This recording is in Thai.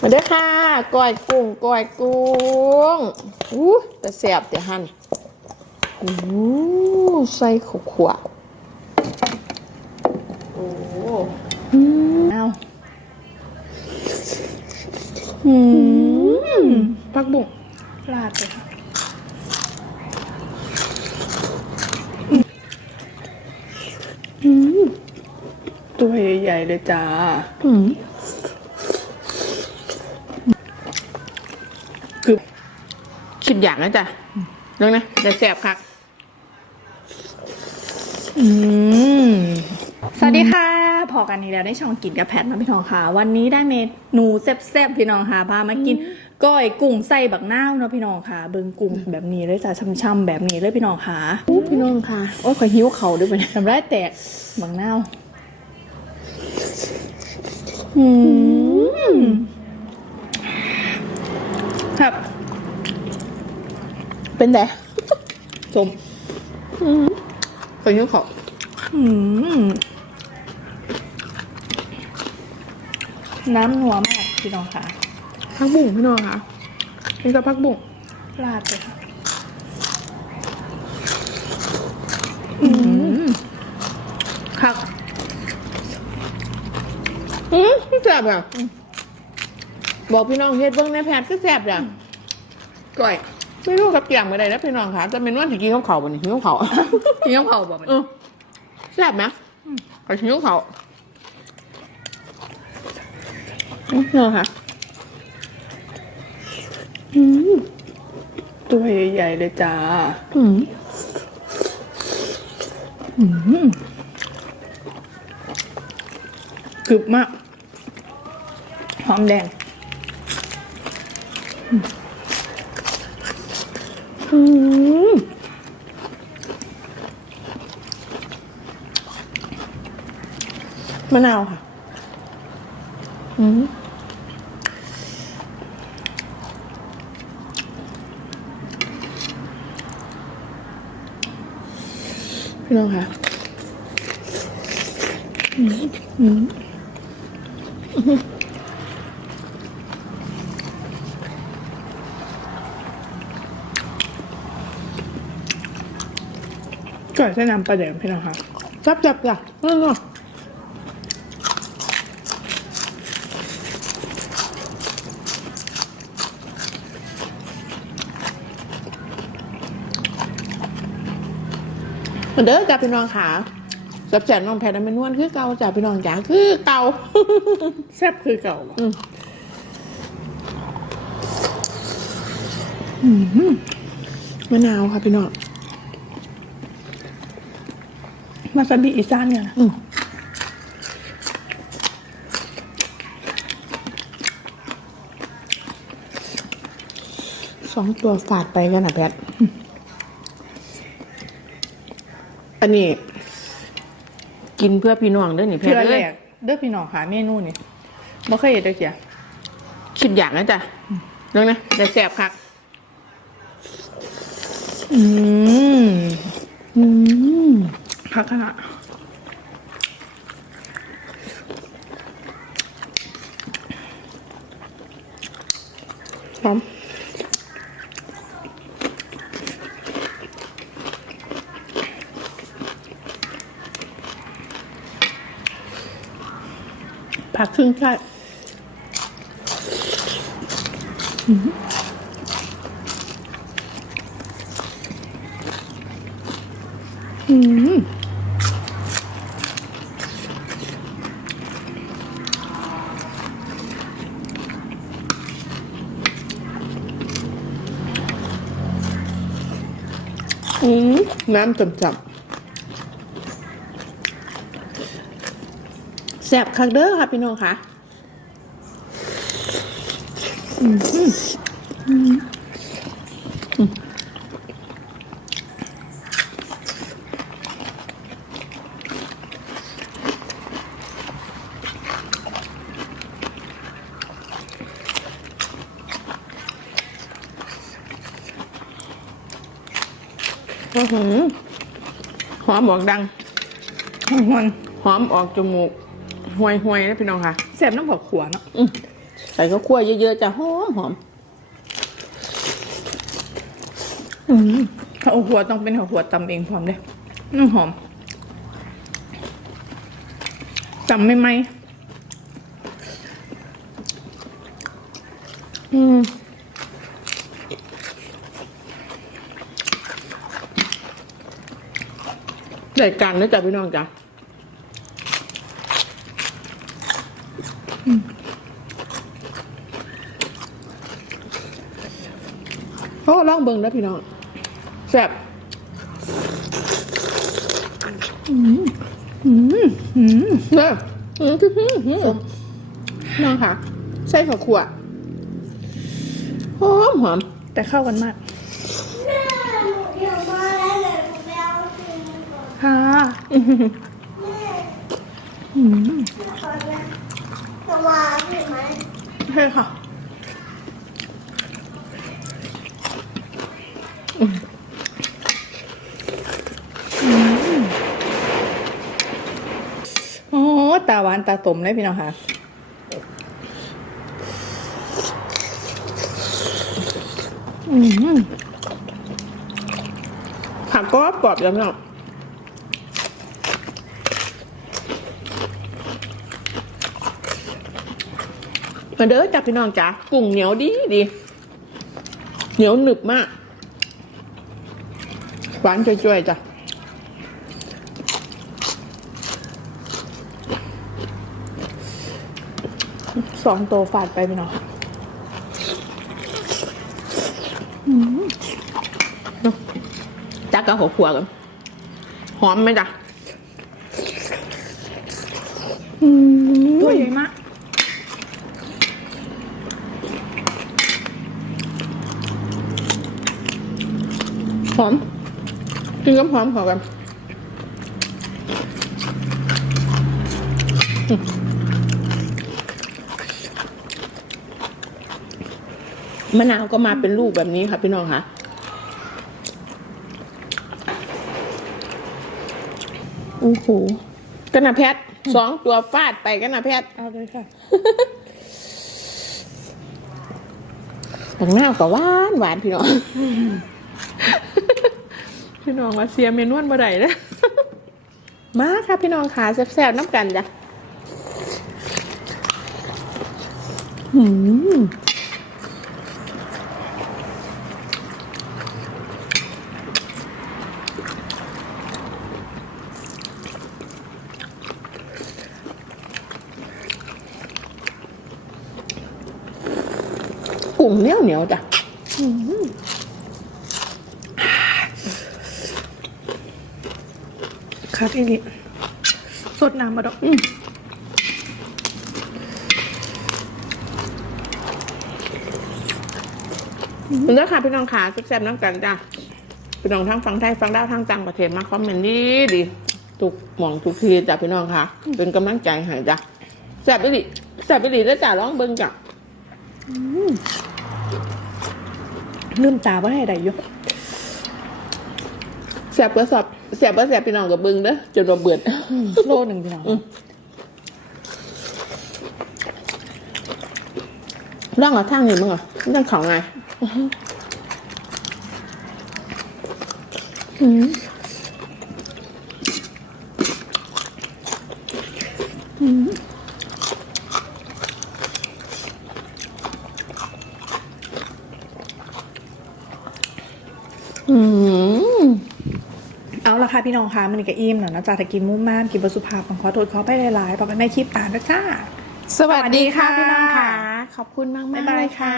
มาเด้อค่ะก้อยกุ้งก้อยกุ้งอู้แต่แสบแต่หั่นอู้ใส่ขวขวโอ้อ้าวอืมพักบุ้งลาดเลยค่ะตัวใหญ่ๆเลยจ้า อืม คือ คิดอย่างนะจ๊ะเรื่องนะแต่แสบคักอืมสวัสดีค่ะพอกันนี้แล้วได้ช่องกินกับแพทนะพี่น้องค่ะ วันนี้ได้เมนูแซ่บๆพี่น้องค่ะพามากินก้อยกุ้งใส่บักนาวเนาะพี่น้องค่ะ เบิ่งกุ้งแบบนี้เลยจ้ะช่ำๆแบบนี้เลยพี่น้องค่ะอู้พี่น้องค่ะโอ้ยขอยหิวเขาด้วยไปเนี่ยทำได้แตกบักนาวอืมครับ เป็นไงสมขอยหิวเขาอืมน้ำนัวมากพี่น้องค่ะพักบุ้งพี่น้องค่ะนี่ก็พักบุ้งลาดเลยค่ะคักอืมแสบอะบอกพี่น้องเฮ็ดเบิ้งในแพทก็แสบอะก้อย ไม่รู้กับเกี่ยงไปได้นะพี่น้องค่ะจะเป็นว่าถึงกินข้าวเขาบนนี้กินข้าวเขากินข้าวเผาบอกมันเออแซ่บไหมขอชิมข้าวเขาอืมเนอะค่ะตัวใหญ่ๆเลยจ้าอืมกรึบมาก หอมแดงอื มมะนาวค่ะ อืมพี่น้องค่ะอืมอืม ก่อยใส่น้ำปลาแดงพี่น้องค่ะจับจับจ้ะนั่นนาะมาเด้อจ้าพี่น้องขาจับแจกน้องแพทย์เป็นนวลคือเก่าจ้าพี่น้องจ๋าคือเก่าแซ่บคือเก่ามะนาวค่ะพี่น้อง วาซาบิอีสานเนี่ยนะอืมสองตัวฝาดไปกันนะแพทย์อันนี้ กินเพื่อพี่น้องเด้อนี่แพเพื่ทอย์แรเลยกเด้อพี่น้องค่ะเมนูนี่บ่เคยเห็นเด้อเกียคิดอย่างนะจ๊ะเรื่องนะแต่แสบคักอืม อืม พักขนาดพร้อมผักครึ่งชาติอืม อืมน้ำจำๆแสบคักเด้อค่ะพี่น้องค่ะ อืมอหื หอมออกดังมันหอมออกจมูกห่วยห่วยๆนะพี่น้องค่ะแซ่บน้ำผักขวเนาะอืมใส่ข้าวคั่วเยอะๆจะหอมหอมข้าวหัวต้องเป็นข้าวหัวตำเองพร้อมเด้น้ำหอมจำไม่ไหมอืม ได้กันนะจ๊ะพี่น้องจ้ะโอ้ลองเบิ่งนะพี่น้องแซ่บอืมอืมอืมเด้ออืมอืมอืมน้องค่ะ ใส่ข้าวคั่วหอมหอมแต่เข้ากันมาก แม่หนูเดี๋ยวมาแล้วเดี๋ยวหนูไปเอาคืนมันก่อน ค่ะแม่ขอนะจะมาใช่ไหมใช่ค่ะโอ้ตาหวานตาสมเลยพี่น้องค่ะผักก็กรอบแล้วเนาะ มาเด้อจ้ะพี่น้องจ้ะกุ้งเหนียวดีดี เหนียวหนึบมาก หวานจ่วยๆจ้ะสองโตฝาดไปพี่น้องจักกับหัวขัวกัน หอมไหมจ๊ะ ตัวใหญ่มาก หอมกินกับหอมขอกันมะนาวก็มาเป็นลูกแบบนี้ค่ะพี่น้องค่ะโอ้โหกันนะแพทย์สองตัวฟาดไปกันนะแพทย์เอาเลยค่ะผักหน้าวกับหวานหวานพี่น้อง พี่น้องมาเสียเมนวนบ่ได้เลยมาค่ะพี่น้องขาแซ่บๆน้ำกันจ้ะหืมกุ้งเหนียวเหนียวจ้ะ ค่ะทีนี้สดน้ำมาดอกคุณเจ้าค่ะพี่น้องขาแซ่บๆน้ำกันจ้ะพี่น้องทั้งฟังไทยฟังดาวทั้งต่างประเทศมาคอมเมนต์ดีดีทุกหมองทุกทีจ้ะพี่น้องค่ะเป็นกำลังใจให้จ้ะแซ่บไปดิแซ่บไปดิแล้วจ้ะร้องเบิ้งจ้ะลืมตาว่าให้ได้ยู่ แซ่บก็สอบแซ่บก็แซ่บพี่น้องกับเบิ้งเด้อจนว่าเบื่อโลหนึ่งพี่น้องร่องเอาทางนี้มั้งเหรอเรื่องของไงอื ละค่ะพี่น้องคะมันนี่ก็อิ่มแล้วนะจ๊ะถ้ากินมุ่มม่านกินบสุภาพขอโทษขอไปหลายๆบอกกันในคลิปตามนะจ้าสวัสดีค่ะสวัสดีค่ะพี่น้องค่ะ ขอบคุณมากๆบ๊ายบายเลยค่ะ